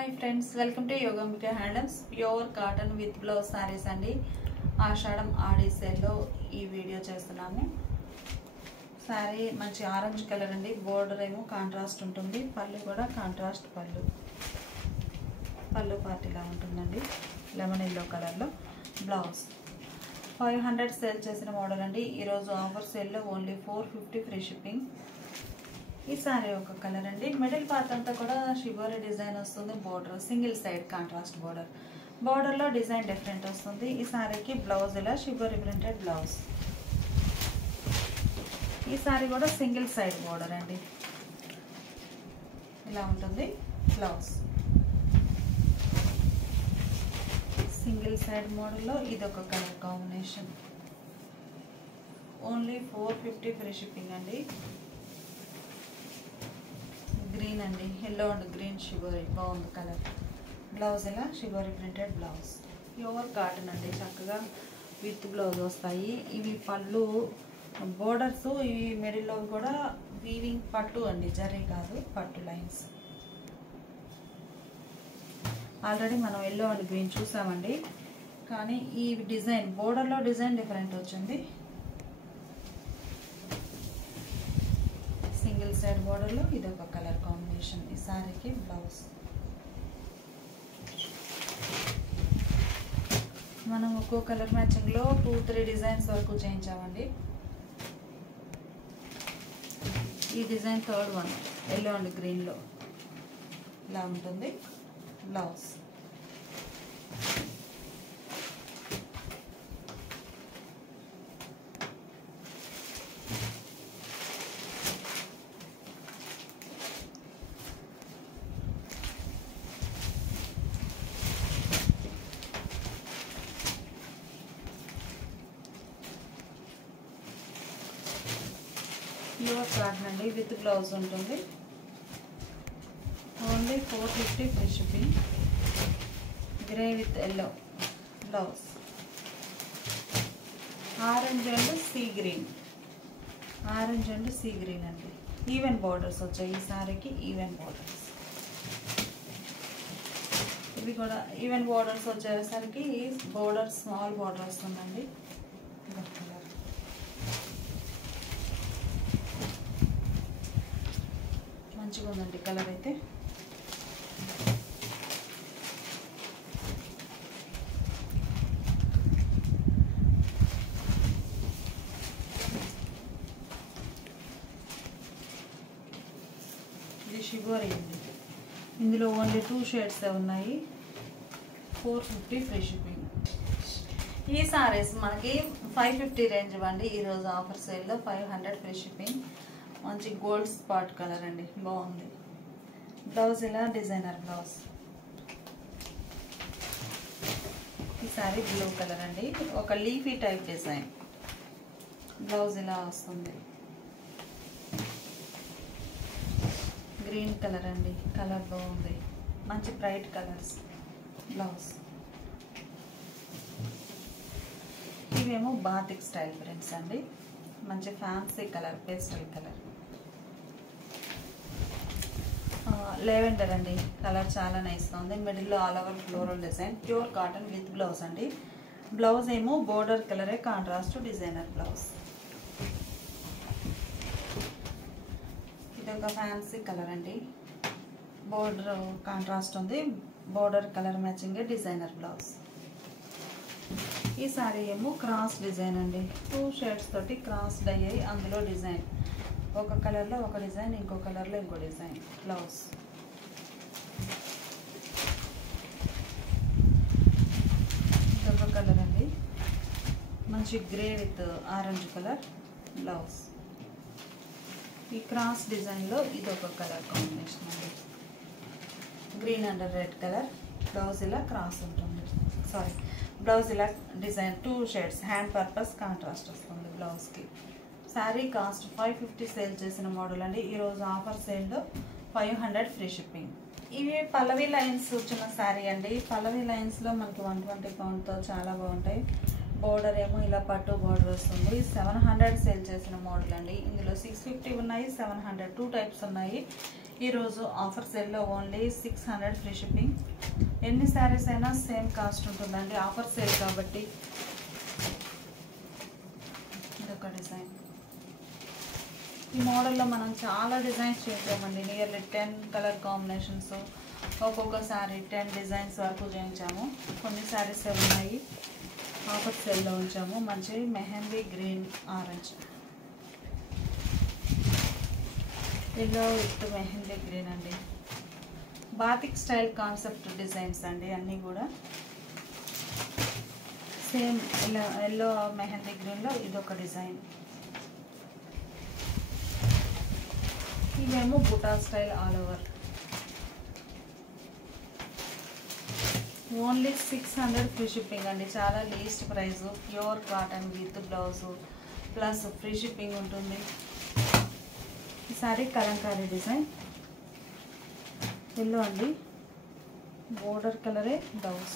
Hi friends, welcome to Yogambika handlooms pure cotton with blouse saris అండి. ఆషాఢం ఆడి సేల్లో ఈ వీడియో చేస్తున్నాము. సారీ మంచి ఆరెంజ్ కలర్ అండి. బోర్డర్ ఏమో కాంట్రాస్ట్ ఉంటుంది, పళ్ళు కూడా కాంట్రాస్ట్ పళ్ళు పార్టీలా ఉంటుందండి. లెమన్ ఎల్లో కలర్లో బ్లౌజ్ 500 సేల్ చేసిన మోడల్ అండి. ఈరోజు ఆఫర్ సేల్లో ఓన్లీ 450 ఫ్రీ షిప్పింగ్. ఈ సారీ ఒక కలర్ అండి. మిడిల్ పార్ట్ అంతా కూడా షిబోరి డిజైన్ వస్తుంది. Border single side contrast border లో డిజైన్ డిఫరెంట్ వస్తుంది. ఈ సారీకి బ్లౌజ్ ఇలా షిబోరి ప్రింటెడ్ బ్లౌజ్. ఈ సారీ కూడా సింగిల్ సైడ్ బోర్డర్ అండి. ఇలా ఉంటుంది బ్లౌజ్. సింగిల్ సైడ్ మోడల్లో ఇదొక colour combination. Only 450 free shipping అండి. గ్రీన్ అండి, ఎల్లో అండ్ గ్రీన్ షిబోరి బాగుంది కలర్. బ్లౌజ్ ఇలా shibori printed blouse. Pure cotton అండి, చక్కగా విత్ బ్లౌజ్ వస్తాయి. ఇవి పళ్ళు బోర్డర్స్, ఇవి మిడిల్లో కూడా వీవింగ్ పట్టు అండి, జరీ కాదు పట్టు లైన్స్. ఆల్రెడీ మనం ఎల్లో అండ్ గ్రీన్ చూసామండి, కానీ ఈ డిజైన్ బోర్డర్లో డిజైన్ డిఫరెంట్ వచ్చింది. సింగిల్ సైడ్ బోర్డర్లో ఇదొక కలర్ కాంబినేషన్. ఈ సారీకి బ్లౌజ్. మనం ఒక్కో కలర్ మ్యాచింగ్లో 2-3 డిజైన్స్ వరకు చేయించామండి. ఈ design third one yellow and గ్రీన్లో ఇలా ఉంటుంది బ్లౌజ్. ప్యూర్ కాటన్ అండి, విత్ బ్లౌజ్ ఉంటుంది. Only 450 free shipping. Grey with yellow blouse. Orange and see green అండి. ఈవెన్ బోర్డర్స్ వచ్చాయి ఈ సారీకి. ఈవెన్ బోర్డర్స్, ఇవి కూడా ఈవెన్ బోర్డర్స్ వచ్చేసరికి బోర్డర్ స్మాల్ బోర్డర్ వస్తుందండి. మంచిగా ఉందండి కలర్ అయితే. ఇది షిబోరి అండి. ఇందులో ఓన్లీ 2 షేడ్స్ ఉన్నాయి. 450 ఫ్రీ షిప్పింగ్. ఈ సారీస్ మనకి 550 రేంజ్ ఇవ్వండి. ఈరోజు ఆఫర్ సేల్లో 500 ఫ్రీ షిప్పింగ్. మంచి గోల్డ్ స్పాట్ కలర్ అండి, బాగుంది. బ్లౌజ్ ఇలా డిజైనర్ బ్లౌజ్. ఈ సారీ బ్లూ కలర్ అండి, ఒక లీఫీ టైప్ డిజైన్. బ్లౌజ్ ఇలా వస్తుంది. గ్రీన్ కలర్ అండి, కలర్ బాగుంది. మంచి బ్రైట్ కలర్స్ బ్లౌజ్. ఇవేమో బాతిక్ స్టైల్ ప్రింట్స్ అండి. మంచి fancy colour, pastel colour. Lavender అండి, కలర్ చాలా నైస్గా ఉంది. మిడిల్లో all over floral design. Pure cotton with blouse అండి. బ్లౌజ్ ఏమో బోర్డర్ కలరే కాంట్రాస్ట్ డిజైనర్ బ్లౌజ్. ఇది ఒక ఫ్యాన్సీ కలర్ అండి. బోర్డర్ కాంట్రాస్ట్ ఉంది, border colour matching designer blouse. ఈ సారీ ఏమో క్రాస్ డిజైన్ అండి. 2 షేడ్స్ తోటి క్రాస్ అయ్యాయి. అందులో డిజైన్ ఒక కలర్లో ఒక డిజైన్, ఇంకో కలర్లో ఇంకో డిజైన్. బ్లౌజ్ ఇదొక కలర్ అండి, మంచి grey with orange colour blouse. ఈ క్రాస్ డిజైన్లో ఇదొక కలర్ కాంబినేషన్ అండి. Green and red colour. Blouse ఇలా క్రాస్ ఉంటుంది. బ్లౌజ్ ఇలా design 2 shades. Hand purpose contrast వస్తుంది బ్లౌజ్కి. శారీ కాస్ట్ 550 సేల్ చేసిన మోడల్ అండి. ఈరోజు ఆఫర్ సేల్లో 500 ఫ్రీ షిప్పింగ్. ఇవి పల్లవి లైన్స్ వచ్చిన శారీ అండి. పల్లవి లైన్స్లో మనకి 120 కౌంట్తో చాలా బాగుంటాయి. బోర్డర్ ఏమో ఇలా పట్టు బోర్డర్ వస్తుంది. 700 సేల్ చేసిన మోడల్ అండి. ఇందులో 650 ఉన్నాయి, 700 2 టైప్స్ ఉన్నాయి. ఈరోజు ఆఫర్ సేల్లో ఓన్లీ 600 ఫ్రీ షిప్పింగ్. ఎన్ని శారీస్ అయినా సేమ్ కాస్ట్ ఉంటుందండి, ఆఫర్ సేల్ కాబట్టి. ఇదొక డిజైన్. ఈ మోడల్లో మనం చాలా డిజైన్స్ చేయించామండి. నియర్లీ 10 కలర్ కాంబినేషన్స్, ఒక్కొక్క శారీ 10 డిజైన్స్ వరకు చేయించాము. కొన్ని శారీస్ ఉన్నాయి ఆఫర్ సేల్లో ఉంచాము. మంచి mehndi green orange, yellow with mehndi green అండి. బాతిక్ స్టైల్ కాన్సెప్ట్ డిజైన్స్ అండి అన్నీ కూడా. సేమ్ ఎల్లో మెహందీ గ్రీన్లో ఇదొక డిజైన్. ఇవేమో buta style all over. Only 600 free shipping అండి, చాలా least price. Pure cotton with blouse plus free shipping ఉంటుంది. ఈ సారీ కలంకారీ డిజైన్ ఎల్లో అండి. బోర్డర్ కలరే బ్లౌజ్,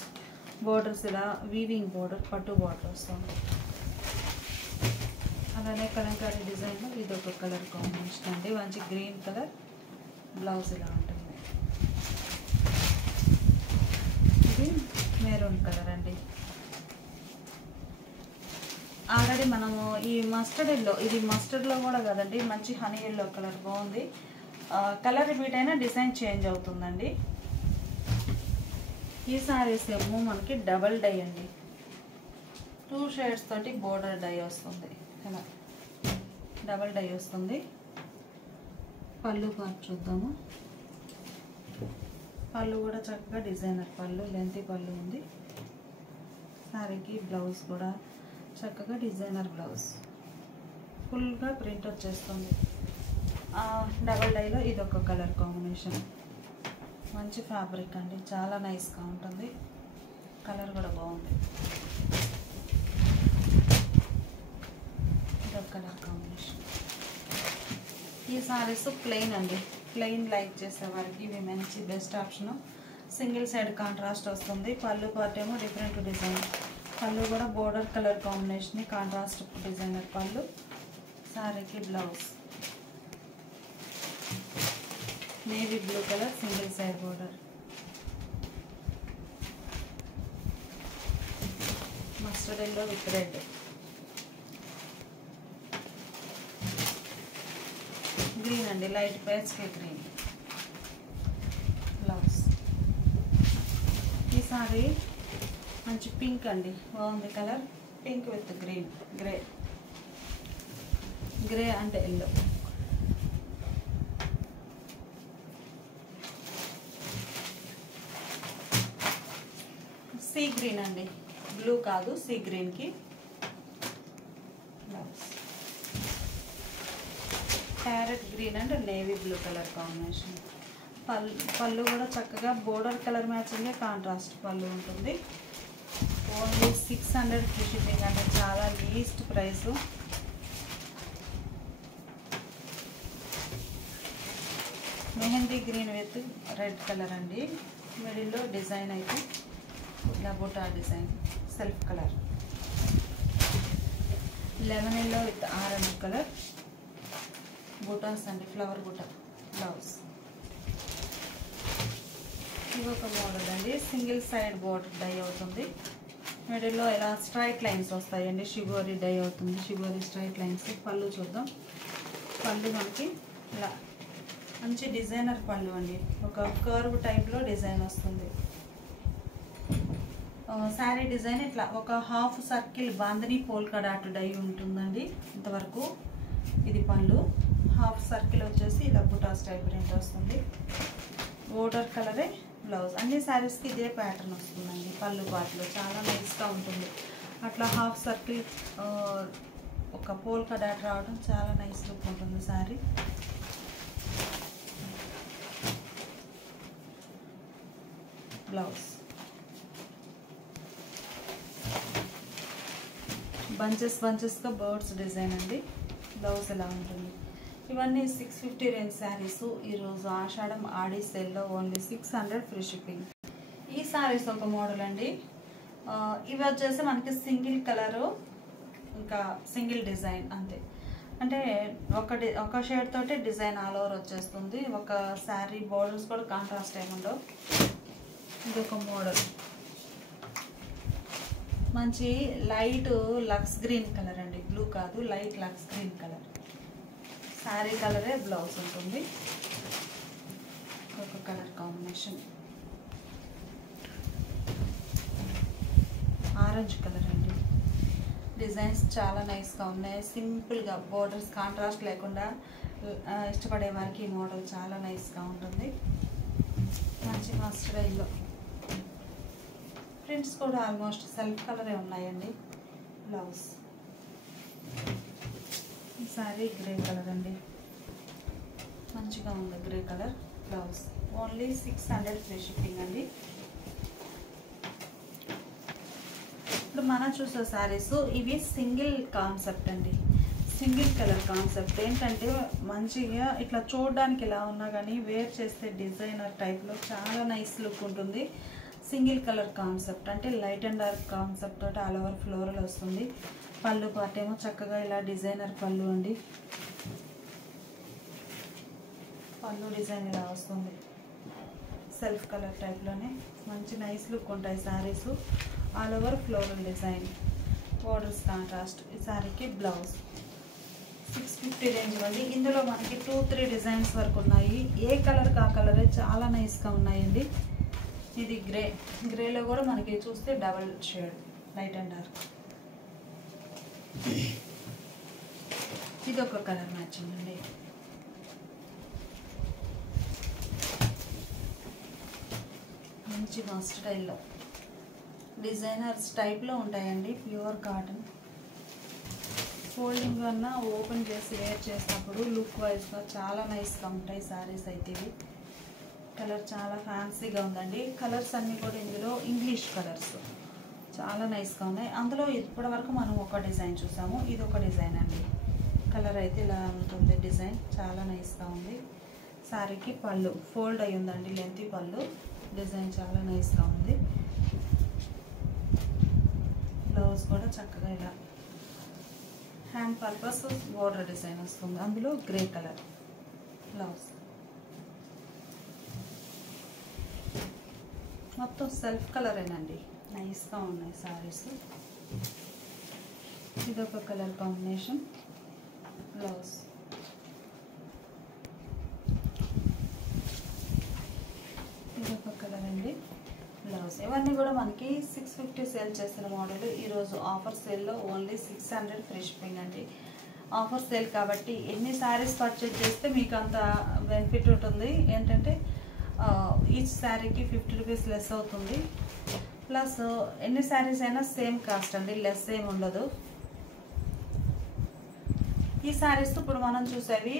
బోర్డర్స్ ఇలా వీవింగ్ బోర్డర్, పట్టు బోర్డర్ వస్తుంది. అలానే కలంకారీ డిజైన్లో ఇదొక కలర్ కాంబినేషన్ అండి. మంచి గ్రీన్ కలర్ బ్లౌజ్ ఇలా ఉంటుంది. ఇది మెరూన్ కలర్ అండి. ఆల్రెడీ మనము ఈ మస్టర్డ్ ఎల్లో, ఇది మస్టర్డ్లో కూడా కదండి, మంచి హనీ ఎల్లో కలర్ బాగుంది. కలర్ రిపీట్ అయినా డిజైన్ చేంజ్ అవుతుందండి. ఈ సారీస్ ఏమో మనకి డబల్ డై అండి, 2 షేడ్స్ తోటి బోర్డర్ డై వస్తుంది. ఇలా డబల్ డై వస్తుంది. పళ్ళు పార్ట్ చూద్దాము. పళ్ళు కూడా చక్కగా డిజైనర్ పళ్ళు, లెంతీ పళ్ళు ఉంది. సారీకి బ్లౌజ్ కూడా చక్కగా డిజైనర్ బ్లౌజ్, ఫుల్గా ప్రింట్ వచ్చేస్తుంది. డబల్ డైలో ఇదొక కలర్ కాంబినేషన్. మంచి ఫ్యాబ్రిక్ అండి, చాలా నైస్గా ఉంటుంది. కలర్ కూడా బాగుంది. ఇదొక కలర్ కాంబినేషన్. ఈ సారీస్ ప్లెయిన్ అండి, ప్లెయిన్ లైక్ చేసే వారికి ఇవి మంచి best option. Single side contrast వస్తుంది. పళ్ళు పార్ట్ ఏమో డిఫరెంట్ డిజైన్. పళ్ళు కూడా border colour combination, contrast designer pallu. సారీకి blouse navy blue colour, single side border. Mustard yellow with red. Green అండి, లైట్ పేస్టల్ గ్రీన్ బ్లౌజ్. ఈ సారీ మంచి పింక్ అండి, బాగుంది colour. Pink with green, grey, grey అంటే yellow. Sea green అండి, blue కాదు, see గ్రీన్కి blouse. Parrot green and navy blue colour combination. పళ్ళు కూడా చక్కగా బోర్డర్ కలర్ మ్యాచింగ్, కాంట్రాస్ట్ పళ్ళు ఉంటుంది. ఓన్లీ 600 ఫ్రీ షిప్పింగ్ అంటే చాలా least price. Mehndi green with red colour అండి. మిడిల్లో డిజైన్ అయితే ఇలా buta design, self colour. Lemon yellow with orange colour butas అండి, ఫ్లవర్ బుటా బ్లౌజ్. ఇది ఒక మోడల్ అండి, సింగిల్ సైడ్ బోర్డర్ డై అవుతుంది. మిడిల్లో ఇలా స్ట్రైట్ లైన్స్ వస్తాయండి, షిబోరి డై అవుతుంది, షిబోరి స్ట్రైట్ లైన్స్. పళ్ళు చూద్దాం. పళ్ళు మనకి ఇలా మంచి డిజైనర్ పళ్ళు అండి, ఒక కర్వ్ టైప్లో డిజైన్ వస్తుంది. శారీ డిజైన్ ఇట్లా ఒక half circle bandhani polka dot dye ఉంటుందండి ఇంతవరకు. ఇది పళ్ళు, హాఫ్ సర్కిల్ వచ్చేసి ఇలా బుటా స్టైల్ ప్రింట్ వస్తుంది. బోర్డర్ కలరే బ్లౌజ్. అన్ని శారీస్కి ఇదే ప్యాటర్న్ వస్తుందండి. పళ్ళు పాటలో చాలా నైస్గా ఉంటుంది. అట్లా హాఫ్ సర్కిల్ ఒక పోల్కా డాట్ రావడం చాలా నైస్ లుక్ ఉంటుంది శారీ. బ్లౌజ్ బంచెస్గా బర్డ్స్ డిజైన్ అండి. బ్లౌజ్ ఎలా ఉంటుంది. ఇవన్నీ 650 రేంజ్ శారీస్. ఈరోజు ఆషాఢం ఆడి సేల్లో ఓన్లీ 600 ఫ్రీ షిప్పింగ్. ఈ శారీస్ ఒక మోడల్ అండి. ఇవి వచ్చేసి మనకి సింగిల్ కలరు, ఇంకా సింగిల్ డిజైన్ అంతే. అంటే ఒక షేడ్ తోటి డిజైన్ ఆల్ ఓవర్ వచ్చేస్తుంది. ఒక శారీ బోర్డర్స్ కూడా కాంట్రాస్ట్ ఏముండవు. ఇది ఒక మోడల్, మంచి లైట్ లక్స్ గ్రీన్ కలర్ అండి, బ్లూ కాదు, light lux green colour. Sari కలరే బ్లౌజ్ ఉంటుంది. ఒక కలర్ కాంబినేషన్ ఆరెంజ్ కలర్ అండి. డిజైన్స్ చాలా నైస్గా ఉన్నాయి. సింపుల్గా బోర్డర్స్ కాంట్రాస్ట్ లేకుండా ఇష్టపడే వారికి ఈ మోడల్ చాలా నైస్గా ఉంటుంది. మంచి మస్టర్డ్ ఎల్లో. ప్రింట్స్ కూడా ఆల్మోస్ట్ సెల్ఫ్ కలరే ఉన్నాయండి. బ్లౌజ్ ఈ సారీ గ్రే కలర్ అండి, మంచిగా ఉంది grey colour. Blouse only 600 free shipping అండి. ఇప్పుడు మనం చూసే శారీస్ ఇవి సింగిల్ కాన్సెప్ట్ అండి, సింగిల్ కలర్ కాన్సెప్ట్. ఏంటంటే మంచిగా ఇట్లా చూడడానికి ఇలా ఉన్నా కానీ వేర్ చేస్తే డిజైనర్ టైప్లో చాలా నైస్ లుక్ ఉంటుంది. సింగిల్ కలర్ కాన్సెప్ట్ అంటే లైట్ అండ్ డార్క్ కాన్సెప్ట్ తోటి ఆల్ ఓవర్ ఫ్లోరల్ వస్తుంది. పళ్ళు పార్ట్ ఏమో చక్కగా ఇలా డిజైనర్ పళ్ళు అండి. పళ్ళు డిజైన్ ఇలా వస్తుంది, సెల్ఫ్ కలర్ టైప్లోనే మంచి నైస్ లుక్ ఉంటాయి saris. All over floral design, borders contrast. ఈ శారీకి బ్లౌజ్ 650 రేంజ్ అండి. ఇందులో మనకి 2-3 డిజైన్స్ వరకు ఉన్నాయి. ఏ కలర్ కా కలరే చాలా నైస్గా ఉన్నాయండి. ఇది గ్రేలో కూడా మనకి చూస్తే double shade light and dark. ఇది ఒక కలర్ మ్యాచింగ్ అండి. మంచి మస్టర్డ్ ఎల్లో డిజైనర్స్ టైప్లో ఉంటాయండి. Pure cotton. ఫోల్డింగ్ అన్నా ఓపెన్ చేసి వేర్ చేసినప్పుడు లుక్ వైజ్గా చాలా నైస్గా ఉంటాయి శారీస్ అయితే. ఇవి కలర్ చాలా ఫ్యాన్సీగా ఉందండి. కలర్స్ అన్నీ కూడా ఇందులో ఇంగ్లీష్ కలర్స్ చాలా నైస్గా ఉన్నాయి. అందులో ఇప్పటి వరకు మనం ఒక డిజైన్ చూసాము, ఇది ఒక డిజైన్ అండి. కలర్ అయితే ఇలా ఉంటుంది, డిజైన్ చాలా నైస్గా ఉంది. శారీకి పళ్ళు ఫోల్డ్ అయి ఉందండి, లెంతీ పళ్ళు. డిజైన్ చాలా నైస్గా ఉంది. బ్లౌజ్ కూడా చక్కగా ఇలా హ్యాండ్ పర్పస్ బోర్డర్ డిజైన్ వస్తుంది. అందులో గ్రే కలర్ బ్లౌజ్. మొత్తం సెల్ఫ్ కలరేనండి, నైస్గా ఉన్నాయి శారీస్. ఇదొక కలర్ కాంబినేషన్. బ్లౌజ్ ఇదొక కలర్ అండి. బ్లౌజ్ ఇవన్నీ కూడా మనకి 650 సేల్ చేసిన మోడల్. ఈరోజు ఆఫర్ సేల్లో ఓన్లీ 600 ఫ్రీ షిప్పింగ్ అండి. ఆఫర్ సేల్ కాబట్టి ఎన్ని శారీస్ పర్చేజ్ చేస్తే మీకు అంత బెనిఫిట్ ఉంటుంది. ఏంటంటే ఈచ్ శారీకి 50 రూపీస్ లెస్ అవుతుంది. ప్లస్ ఎన్ని శారీస్ అయినా సేమ్ కాస్ట్ అండి, లెస్ ఏమి ఉండదు. ఈ శారీస్ ఇప్పుడు మనం చూసేవి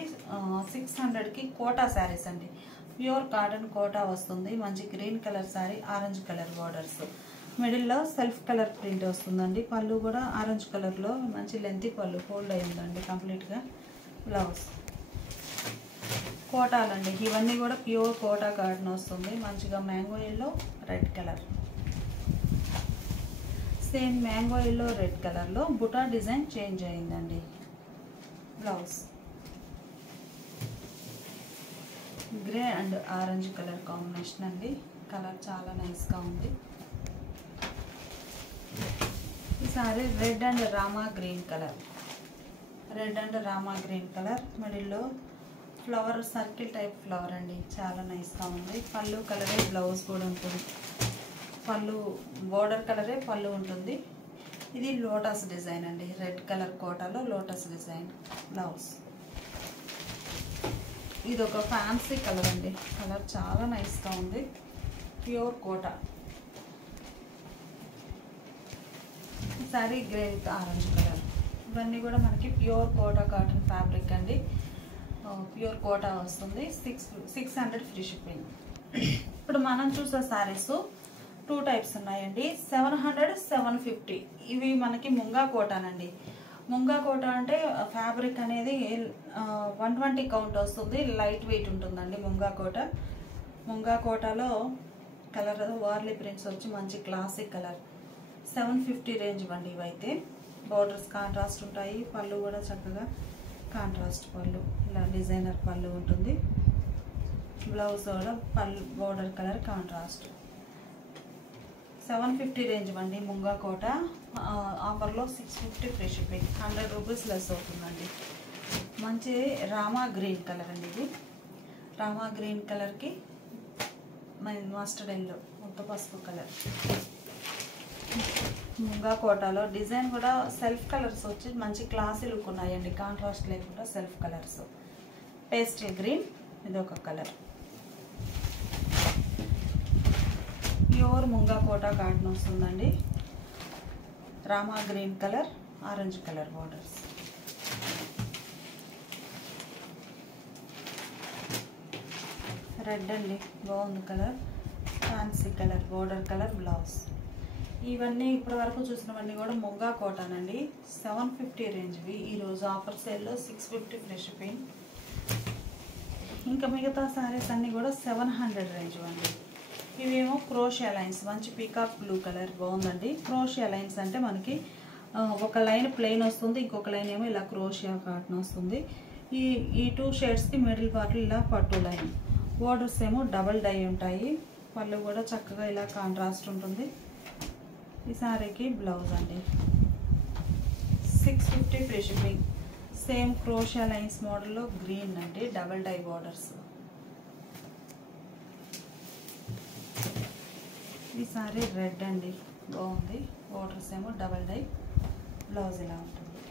600కి కోటా శారీస్ అండి. ప్యూర్ కాటన్ కోటా వస్తుంది. మంచి green colour sari, orange colour borders, మిడిల్లో సెల్ఫ్ కలర్ ప్రింట్ వస్తుందండి. పళ్ళు కూడా ఆరెంజ్ కలర్లో మంచి లెంతీ పళ్ళు ఫోల్డ్ అయిందండి కంప్లీట్గా. బ్లౌజ్ కోటాలండి, ఇవన్నీ కూడా ప్యూర్ కోటా కాటన్ వస్తుంది. మంచిగా mango yellow red colour, same mango yellow red కలర్లో బుటా డిజైన్ చేంజ్ అయిందండి. Blouse grey and orange colour combination అండి. కలర్ చాలా నైస్గా ఉంది. ఈసారి red and Rama green colour, red and Rama green colour, మిడిల్లో ఫ్లవర్ సర్కిల్ టైప్ ఫ్లవర్ అండి, చాలా నైస్గా ఉంది. పళ్ళు కలరే బ్లౌజ్ కూడా ఉంటుంది. పళ్ళు బోర్డర్ కలరే పళ్ళు ఉంటుంది. ఇది లోటస్ డిజైన్ అండి, రెడ్ కలర్ కోటాలో లోటస్ డిజైన్. బ్లౌజ్ ఇది ఒక ఫ్యాన్సీ కలర్ అండి, కలర్ చాలా నైస్గా ఉంది. Pure Kota. Sari grey with orange colour. ఇవన్నీ కూడా మనకి ప్యూర్ కోటా కాటన్ ఫ్యాబ్రిక్ అండి. ప్యూర్ కోటా వస్తుంది. 600 ఫ్రీ షిప్పింగ్. ఇప్పుడు మనం చూసే శారీస్ 2 టైప్స్ ఉన్నాయండి. 700, 750. ఇవి మనకి ముంగా కోటానండి. ముంగా కోటా అంటే ఫ్యాబ్రిక్ అనేది 120 కౌంట్ వస్తుంది. లైట్ వెయిట్ ఉంటుందండి ముంగా కోటా. ముంగా కోటాలో కలర్ వార్లీ ప్రింట్స్ వచ్చి మంచి క్లాసిక్ కలర్. 750 రేంజ్ అండి ఇవైతే. బోర్డర్స్ కాంట్రాస్ట్ ఉంటాయి. పళ్ళు కూడా చక్కగా కాంట్రాస్ట్ పళ్ళు, ఇలా డిజైనర్ పళ్ళు ఉంటుంది. బ్లౌజ్ కూడా పళ్ళు బోర్డర్ కలర్ కాంట్రాస్ట్. 750 రేంజ్ అండి. ముంగా కోట ఆఫర్లో 650 ఫ్రీ షిప్పింగ్, 100 రూపీస్ లెస్ అవుతుందండి. మంచి రామా గ్రీన్ కలర్ అండి. ఇది రామా గ్రీన్ కలర్కి మస్టర్డ్ ఎల్లో, ముద్ద పసుపు కలర్. ముంగా కోటాలో డిజైన్ కూడా సెల్ఫ్ కలర్స్ వచ్చి మంచి క్లాసీ లుక్ ఉన్నాయండి. కాంట్రాస్ట్ లేకుండా సెల్ఫ్ కలర్స్. పేస్టల్ గ్రీన్ ఇది ఒక colour. Pure munga Kota cotton వస్తుందండి. Rama green colour, orange colour borders. Red అండి, బాగుంది colour. Fancy colour, border colour blouse. ఇవన్నీ ఇప్పటి వరకు చూసినవన్నీ కూడా ముంగా కోటానండి. 750 రేంజ్వి. ఈరోజు ఆఫర్ సేల్లో 650 ఫ్రీ షిప్పింగ్. ఇంకా మిగతా శారీస్ అన్నీ కూడా 700 రేంజ్ అండి. ఇవేమో క్రోషియా లైన్స్, మంచి పీకాక్ బ్లూ కలర్ బాగుందండి. క్రోషియా లైన్స్ అంటే మనకి ఒక లైన్ ప్లెయిన్ వస్తుంది, ఇంకొక లైన్ ఏమో ఇలా క్రోషియా కాటన్ వస్తుంది. ఈ 2 షేడ్స్కి మిడిల్ పార్ట్లో ఇలా పట్టు లైన్. బోర్డర్స్ ఏమో డబల్ డై ఉంటాయి. పళ్ళు కూడా చక్కగా ఇలా కాంట్రాస్ట్ ఉంటుంది. ఈ సారీకి బ్లౌజ్ అండి. 650 ఫ్రీ షిప్పింగ్. సేమ్ క్రోషియా లైన్స్ మోడల్లో గ్రీన్ అండి, డబల్ డై బోర్డర్స్. ఈ సారీ రెడ్ అండి, బాగుంది. బోర్డర్స్ ఏమో డబల్ డై, బ్లౌజ్ ఇలా ఉంటుంది.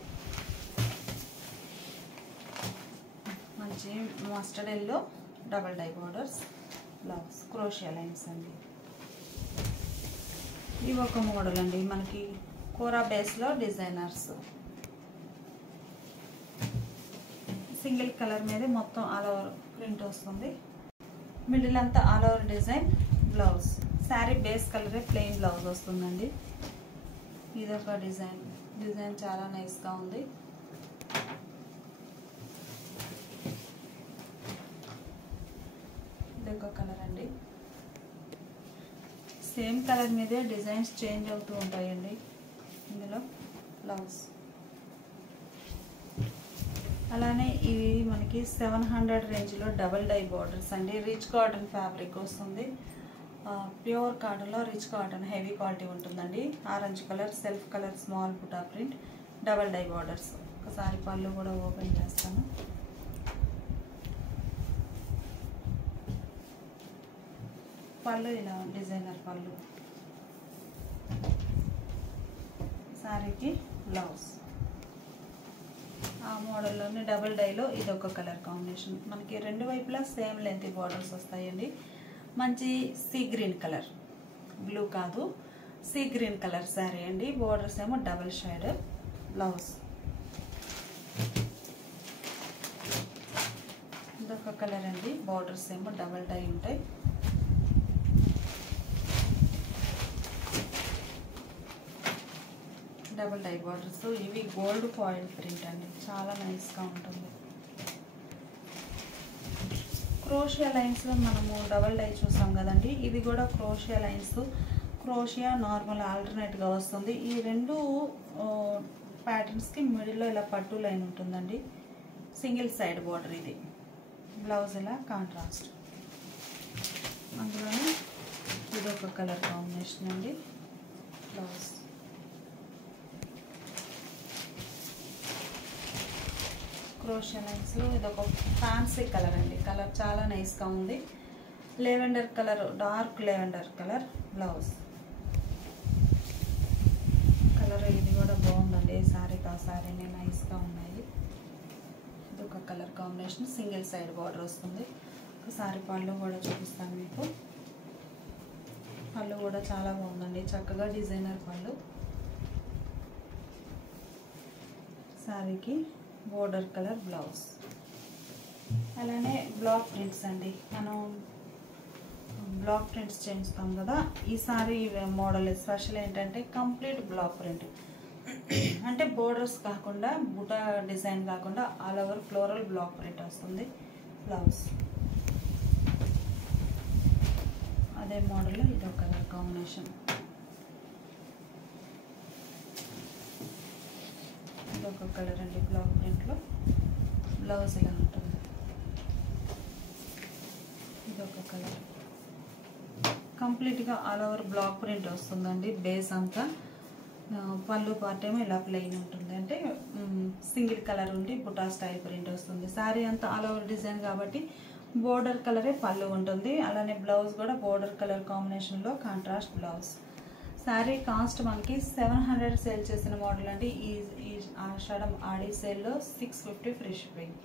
మంచి mustard yellow, double dye borders, blouse. క్రోషియా లైన్స్ అండి. ఇవి ఒక మోడల్ అండి, మనకి కోరా బేస్లో డిజైనర్స్. సింగిల్ కలర్ మీద మొత్తం ఆల్ ఓవర్ ప్రింట్ వస్తుంది. మిడిల్ అంతా all over design, blouse. Sari base కలరే ప్లెయిన్ బ్లౌజ్ వస్తుందండి. ఇదొక డిజైన్. డిజైన్ చాలా నైస్గా ఉంది. ఇదొక కలర్ అండి. సేమ్ కలర్ మీదే డిజైన్స్ చేంజ్ అవుతూ ఉంటాయండి. ఇందులో బ్లౌజ్. అలానే ఇవి మనకి 700 రేంజ్లో డబల్ డై బోర్డర్స్ అండి. రిచ్ కాటన్ ఫ్యాబ్రిక్ వస్తుంది. ప్యూర్ కాటన్లో రిచ్ కాటన్ హెవీ క్వాలిటీ ఉంటుందండి. Orange colour, self colour, small buta print, double dye borders. ఒకసారి పళ్ళు కూడా ఓపెన్ చేస్తాను. పళ్ళు ఇలా డిజైనర్ పళ్ళు. శారీకి బ్లౌజ్. ఆ మోడల్లోనే డబుల్ డైలో ఇదొక కలర్ కాంబినేషన్. మనకి రెండు వైపులా సేమ్ లెంత్ బార్డర్స్ వస్తాయండి. మంచి సీ గ్రీన్ కలర్, బ్లూ కాదు, సీ గ్రీన్ కలర్ శారీ అండి. బార్డర్స్ ఏమో డబుల్ షేడ్, బ్లౌజ్. ఇదొక కలర్ అండి. బార్డర్స్ ఏమో డబుల్ డై ఉంటాయి. Double dye borders. ఇవి గోల్డ్ ఫాయిల్ ప్రింట్ అండి, చాలా నైస్గా ఉంటుంది. క్రోషియా లైన్స్లో మనము డబల్ డై చూసాం కదండి, ఇవి కూడా క్రోషియా లైన్స్. క్రోషియా నార్మల్ ఆల్టర్నేట్గా వస్తుంది. ఈ రెండు ప్యాటర్న్స్కి మిడిల్లో ఇలా పట్టు లైన్ ఉంటుందండి. సింగిల్ సైడ్ బార్డర్ ఇది. బ్లౌజ్ ఇలా కాంట్రాస్ట్. అందులోనే ఇదొక కలర్ కాంబినేషన్ అండి. బ్లౌజ్. క్రోషియా లైన్స్లో ఇదొక ఫ్యాన్సీ కలర్ అండి. కలర్ చాలా నైస్గా ఉంది. Lavender colour, dark lavender colour, blouse. Colour ఇది కూడా బాగుందండి. శారీకి ఆ శారీని నైస్గా ఉన్నాయి. ఇదొక colour combination. Single side border వస్తుంది. ఒకసారి పళ్ళు కూడా చూపిస్తాను మీకు. పళ్ళు కూడా చాలా బాగుందండి, చక్కగా డిజైనర్ పళ్ళు. శారీకి బోర్డర్ కలర్, బ్లౌజ్. అలానే బ్లాక్ ప్రింట్స్ అండి. మనం బ్లాక్ ప్రింట్స్ చేస్తాం కదా, ఈ సారీ మోడల్ స్పెషల్ ఏంటంటే కంప్లీట్ బ్లాక్ ప్రింట్. అంటే బోర్డర్స్ కాకుండా, బుటా డిజైన్ కాకుండా all over floral block print వస్తుంది. బ్లౌజ్. అదే మోడల్లో ఇదొక కలర్ కాంబినేషన్. ఇదొక కలర్ అండి బ్లాక్ ప్రింట్లో. బ్లౌజ్ ఇలా ఉంటుంది. ఇదొక కలర్. కంప్లీట్గా ఆల్ ఓవర్ బ్లాక్ ప్రింట్ వస్తుందండి. బేస్ అంతా పళ్ళు పార్ట్ ఏమో ఇలా ప్లెయిన్ ఉంటుంది, అంటే సింగిల్ కలర్ ఉండి బుటా స్టైల్ ప్రింట్ వస్తుంది. శారీ అంతా ఆల్ ఓవర్ డిజైన్ కాబట్టి బోర్డర్ కలరే పళ్ళు ఉంటుంది. అలానే బ్లౌజ్ కూడా బోర్డర్ కలర్ కాంబినేషన్లో కాంట్రాస్ట్ బ్లౌజ్. శారీ కాస్ట్ మనకి 700 సేల్ చేసిన మోడల్ అండి. ఈ ఆషాఢం ఆడి సేల్లో 650 ఫ్రీ షిప్పింగ్.